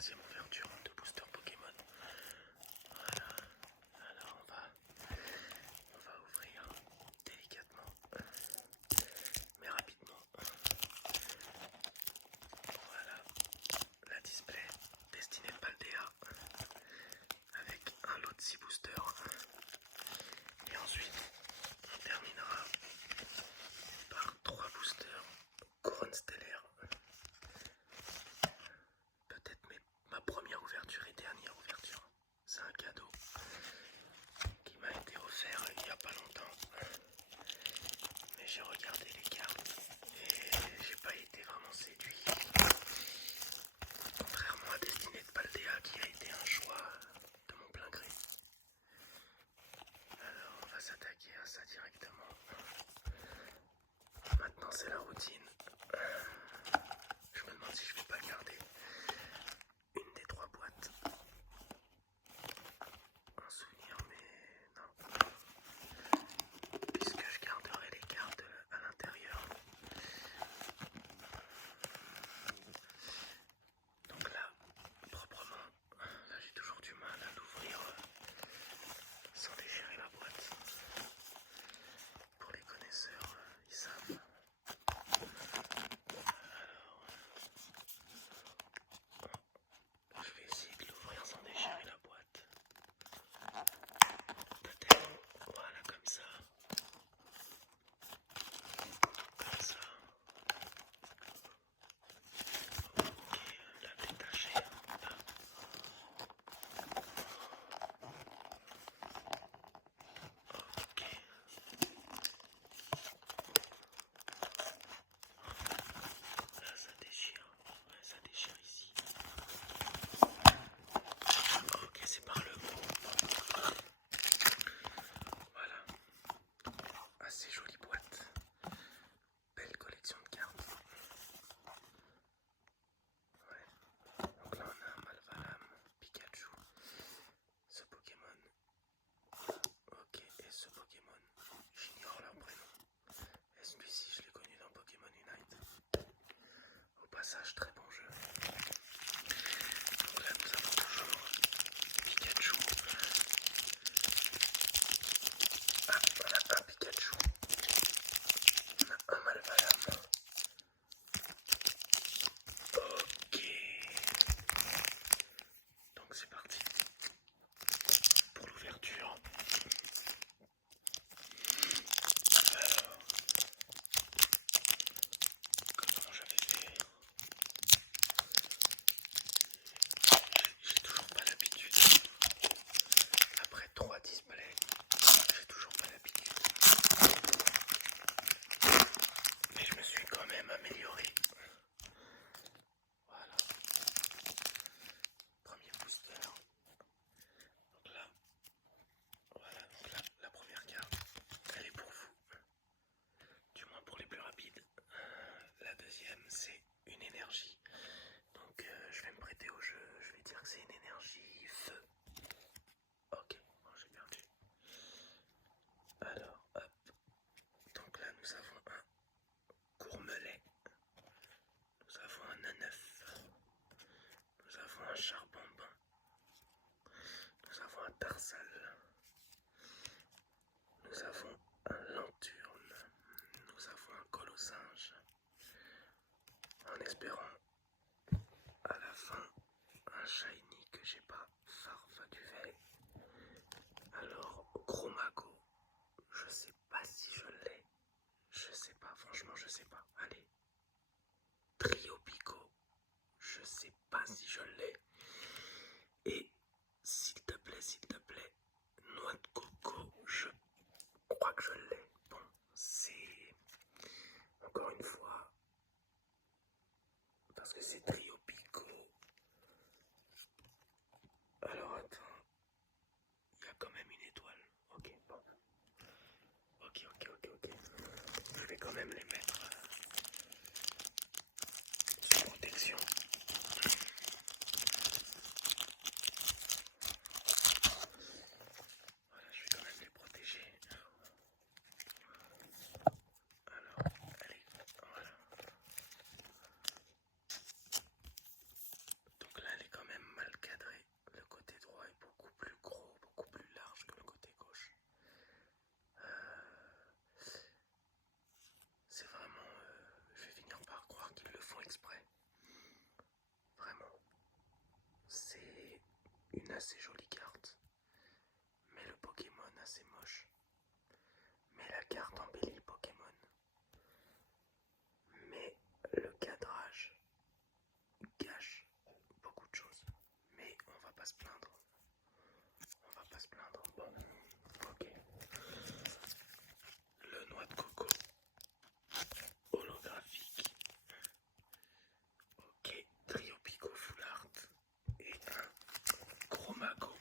troisième ouverture de booster Pokémon. Voilà. Alors on va ouvrir délicatement, mais rapidement. Voilà. La display destinée Paldea avec un lot de 6 boosters. Et ensuite, on terminera par 3 boosters couronne stellaire. Peut-être ma première ouverture et dernière ouverture. C'est un cadeau qui m'a été offert il n'y a pas longtemps. Mais j'ai regardé les cartes et j'ai pas été vraiment séduit. Contrairement à Destinée de Paldea qui a été un choix de mon plein gré. Alors on va s'attaquer à ça directement. Maintenant c'est la routine. Je me demande si je vais pas garder une des 3 boîtes en souvenir, mais non. Puisque je garderai les cartes à l'intérieur. Donc là, proprement, là j'ai toujours du mal à l'ouvrir sans déchirer la boîte. Pour les connaisseurs, ils savent. Alors, je vais essayer de l'ouvrir sans déchirer la boîte. Peut-être, voilà, comme ça. Comme ça. Ok, la détacher. Là. Ok. Là, ça déchire. Ouais, ça déchire ici. Ok, c'est par le haut. Voilà. Assez jolie boîte. Belle collection de cartes. Ouais. Donc là, on a un Malvalam, Pikachu. Ce Pokémon. Ok, et ce Pokémon. J'ignore leur prénom. Et celui-ci, je l'ai connu dans Pokémon Unite. Au passage, très bon jeu. Donc là, nous avons toujours Pikachu. Ah, on a un Pikachu. On a un Malvalam. Ok. Donc c'est parti pour l'ouverture. Alors, comment j'avais fait? J'ai toujours pas l'habitude. Après 3 displays, j'ai toujours pas l'habitude. Mais je me suis quand même amélioré. Voilà. Premier booster. Donc là, voilà. Donc là, la première carte, elle est pour vous. Du moins pour les plus rapides. La deuxième, c'est une énergie. Donc je vais me prêter au jeu. Je vais dire que c'est une énergie feu. Ok, bon, j'ai perdu. Alors, hop. Donc là, nous avons un Courmelet. Nous avons un Naneuf. Nous avons un Charbambin. Nous avons un Tarsal. Nous avons un Lanturne. Nous avons un Colossinge. En espérant à la fin un shiny que j'ai pas, Farfaduvet. Alors, Chromago, je sais pas si je l'ai. Je sais pas, franchement, je sais pas. Allez. Triopico, je sais pas si je l'ai. Et s'il te plaît, noix de coco, je crois que je l'ai. Bon, c'est encore une fois parce que c'est Triopico. Alors attends, il y a quand même une étoile. Ok, bon. Ok. Je vais quand même les mettre sous protection. Voilà, je vais quand même les protéger. Alors, allez, voilà. Donc là, elle est quand même assez jolie carte. Mais le Pokémon assez moche. Mais la carte embellit le Pokémon. Mais le cadrage gâche beaucoup de choses. Mais on va pas se plaindre. On va pas se plaindre. Bon, ok. Le noix de coco holographique. Ok, Trio Pico Full Art et un Chromago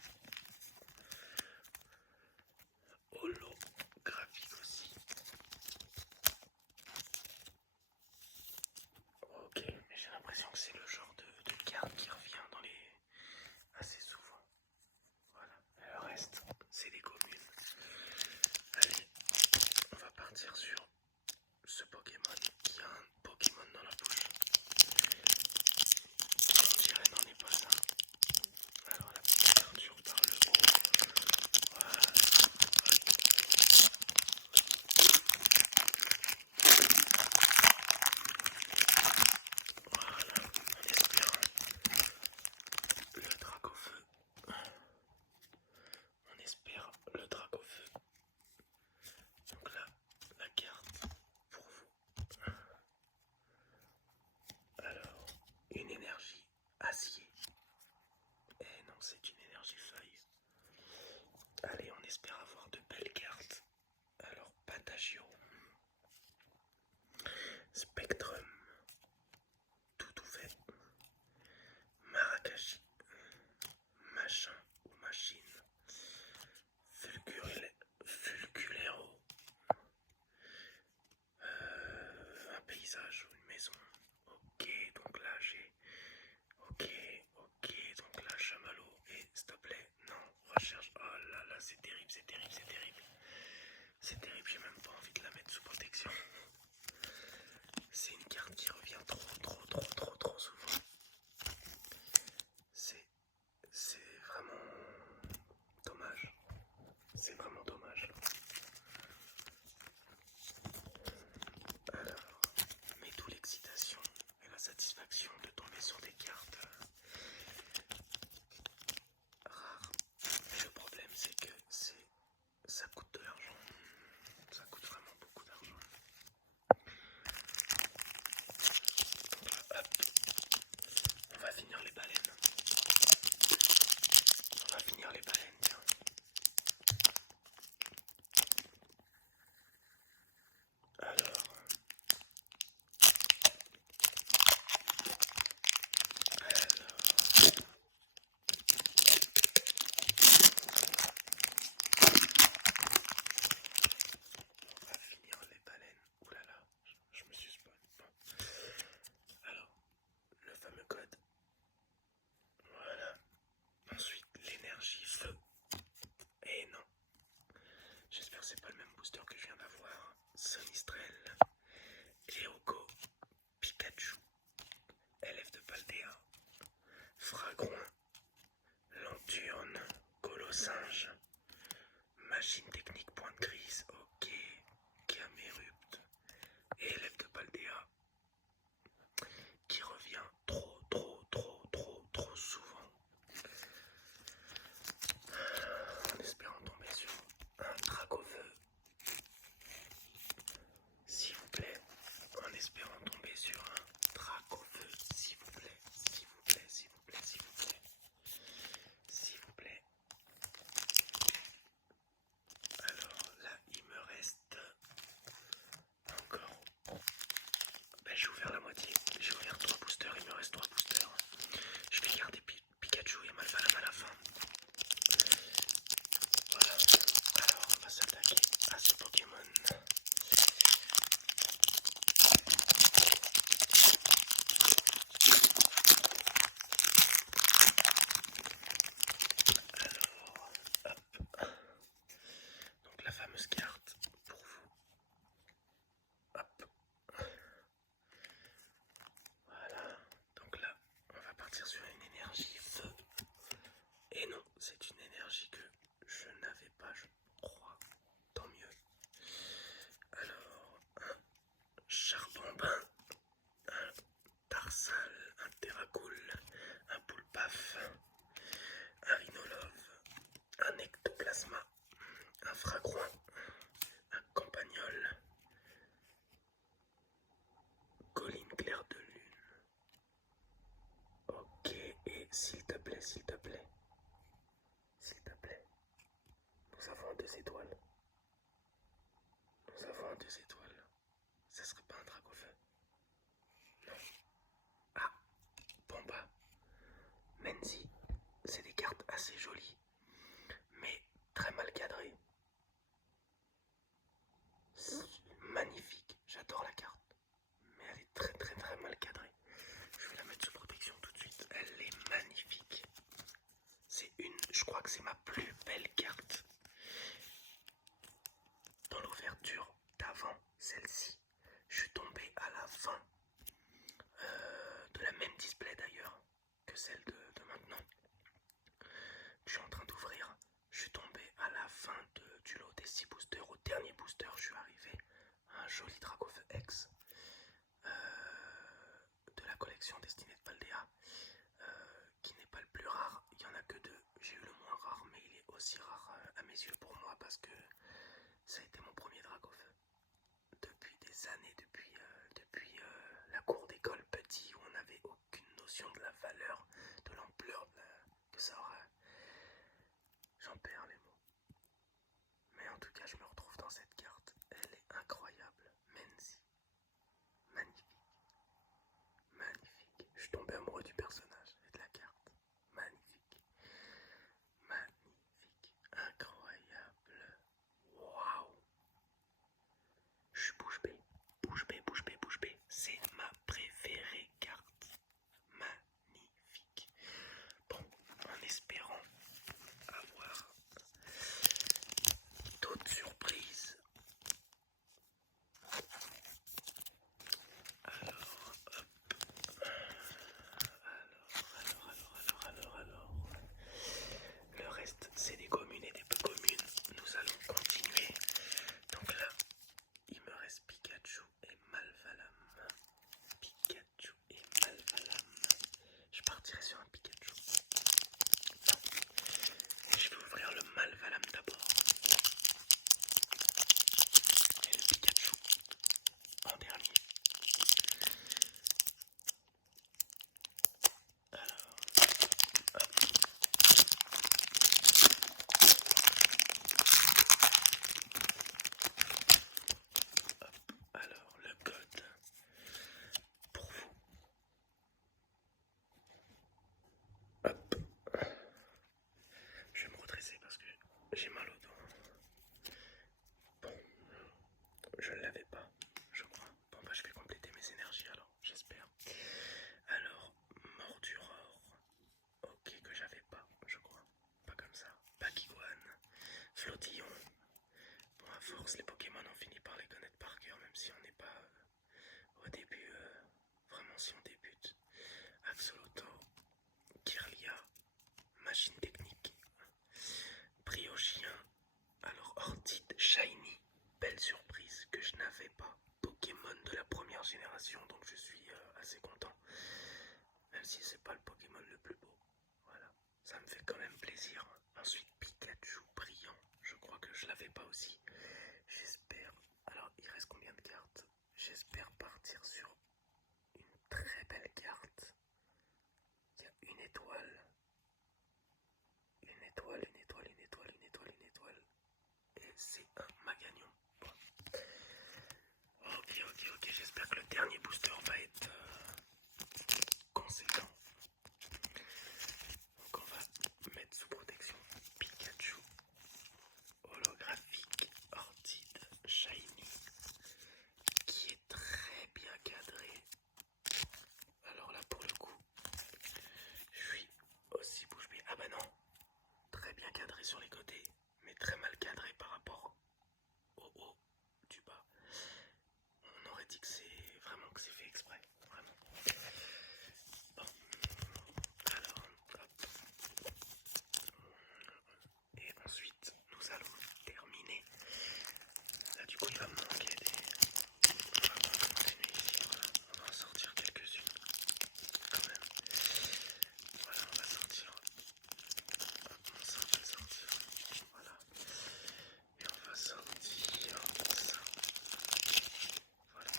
2 étoiles. Ça serait pas un Dracofeu? Non. Ah, bon bah, Menzi, c'est des cartes assez jolies, mais très mal cadrées. Magnifique, j'adore la carte, mais elle est très très très mal cadrée. Je vais la mettre sous protection tout de suite. Elle est magnifique. Je crois que c'est ma plus belle carte. Dans l'ouverture d'avant, celle-ci, je suis tombé à la fin de la même display d'ailleurs que celle de maintenant. Je suis en train d'ouvrir. Je suis tombé à la fin du lot des 6 boosters. Au dernier booster, je suis arrivé à un joli Dracofeu X de la collection Destinée de Paldea, qui n'est pas le plus rare. Il n'y en a que 2. J'ai eu le moins rare, mais il est aussi rare à mes yeux pour moi parce que ça a été mon premier Dracofeu. Depuis des années, depuis la cour d'école petit où on n'avait aucune notion de la valeur, de l'ampleur que ça aurait. J'en perds les mots. Mais en tout cas, je me retrouve dans cette carte. Elle est incroyable. Menzi. Magnifique. Magnifique. Je suis tombé amoureux du personnage et de la carte. Magnifique. Magnifique. Incroyable. Waouh. Je suis bouche bée. Bouche bée, bouche bée, bouche bée. C'est ma préférée carte. Magnifique. Bon, en espérant avoir d'autres surprises. Alors, hop. Alors. Le reste, c'est des communes et des peu communes. Nous allons continuer. Donc là, il me reste Pikachu et Malvalam. Pikachu et Malvalam. Je partirai sur un Pikachu. Non. Je vais ouvrir le Malvalam d'abord. Et le Pikachu en dernier. Alors, hop. Alors, le code pour vous. Hop. Je vais me redresser parce que j'ai mal au dos. Bon, je ne l'avais pas, je crois. Bon bah je vais compléter mes énergies alors, j'espère. Alors, Morduror. Ok, que j'avais pas, je crois. Pas comme ça. Bakiguan. Flottillon. Bon, à force, les Pokémon on finit par les connaître par cœur, même si on n'est pas au début, vraiment si on débute. Axoloto. Kirlia. Machine technique. Briochien. Alors, Ortide Shiny. Belle surprise que je n'avais pas. Pokémon de la première génération, donc je suis assez content. Même si c'est pas le Pokémon le plus beau. Voilà, ça me fait quand même plaisir. Ensuite, Pikachu brillant. Je crois que je l'avais pas aussi. J'espère. Alors, il reste combien de cartes? J'espère partir sur une très belle carte. Il y a une étoile. Une étoile, une étoile, une étoile, une étoile, une étoile. Et c'est un Magagnon. Bon. Ok, j'espère que le dernier booster va être conséquent. Donc on va mettre sous protection Pikachu, holographique, Ortide, Shiny, qui est très bien cadré. Alors là pour le coup, je suis aussi bouche bée. Ah bah non, très bien cadré sur les côtés, mais très mal cadré par rapport au haut du bas. On aurait dit que c'est vraiment que c'est fait exprès, vraiment. Bon, alors, hop. Et ensuite, nous allons terminer. Là, du coup, il va me manquer des... On va continuer ici, voilà. On va en sortir quelques-unes, quand même. Voilà, on va sortir. Hop, on sortir. Voilà. Et on va sortir ça. Voilà.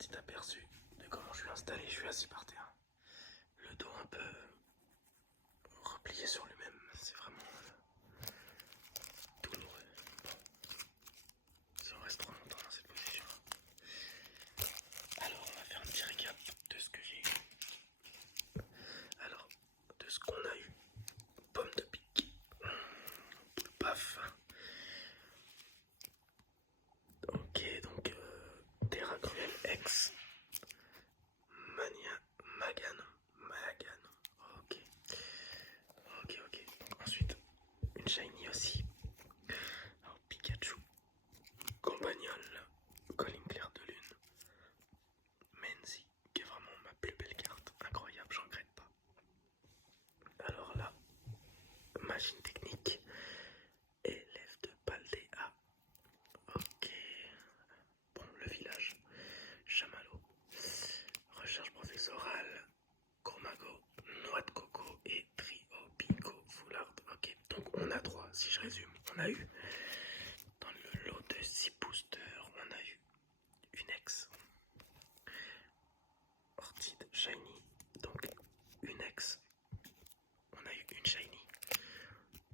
petit aperçu de comment je suis installé. Je suis assis par terre, le dos un peu replié sur lui-même. C'est vraiment douloureux. Bon, si on reste trop longtemps dans cette position. Alors, on va faire un petit récap de ce que j'ai eu. Alors, de ce qu'on a eu. Pomme de pique. Paf. Ok, donc Terra Cruel X. Magano. Ok. Ok. Donc ensuite, une shiny aussi. Alors Pikachu. Campagnol. Colline clair de lune. Menzi, qui est vraiment ma plus belle carte. Incroyable, j'en regrette pas. Alors là, machine technique. Élève de Paldea. Ok. Bon, le village. Chamallow. Recherche professorale. Comago, noix de coco et trio pico foulard. Ok, donc on a 3, si je résume. On a eu, dans le lot de 6 boosters, on a eu une ex, Orchid Shiny, donc une ex, on a eu une Shiny,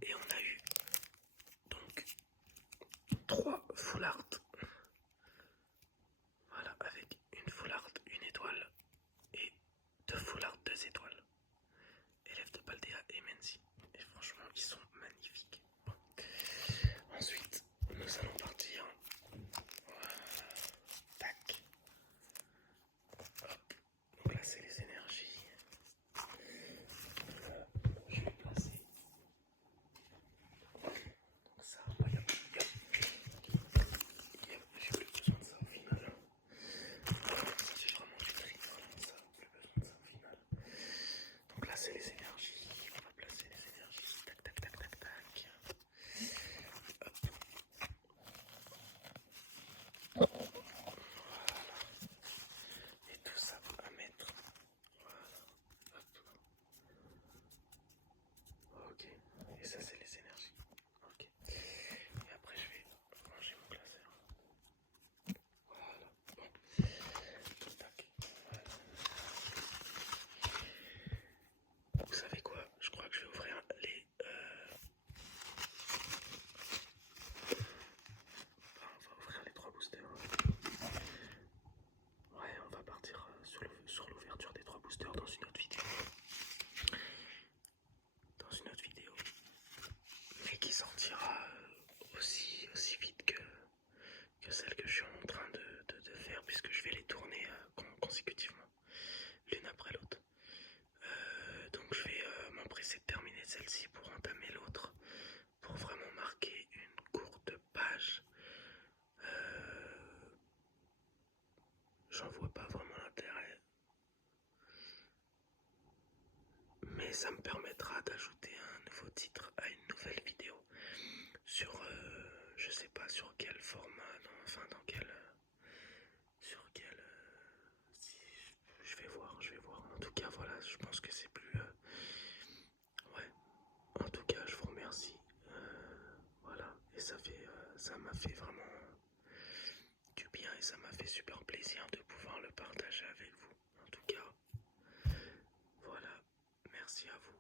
et on a eu donc 3 full art. Voilà, avec une full art, une étoile, et 2 full art, 2 étoiles. Élève de Paldea et Menzi. Et franchement, ils sont magnifiques. Bon. Ensuite, nous allons partir. Voilà. Tac. Hop. Donc là, c'est les énergies. Je vais placer. Donc ça, regarde. J'ai plus besoin de ça au final. Ça fait vraiment du tri. Ça, plus besoin de ça au final. Donc là, c'est les énergies. On va placer les énergies. Tac. Hop. Voilà. Et tout ça à mettre. Voilà. Hop. Ok. Et ça, c'est les énergies. Ok. Et après, je vais ranger mon classeur. Voilà. Bon. Tac. Voilà. Vous savez quoi? Je crois que je vais ouvrir les... on va ouvrir les 3 boosters. Ouais, on va partir sur l'ouverture des 3 boosters dans une autre vidéo. Mais qui sortira aussi vite que celle que je suis en train de faire, puisque je vais les tourner consécutivement, l'une après l'autre. Donc je vais m'empresser de terminer celle-ci pour entamer l'autre, pour vraiment marquer une courte page. J'en vois pas vraiment l'intérêt, mais ça me permettra d'ajouter un nouveau titre à une nouvelle vidéo sur, je sais pas sur quel format, non, enfin dans quel, sur quel, si, je vais voir. En tout cas, voilà, je pense que c'est plus, ouais. En tout cas, je vous remercie, voilà, et ça m'a fait vraiment du bien et ça m'a fait super plaisir de pouvoir le partager avec vous. En tout cas, voilà, merci à vous.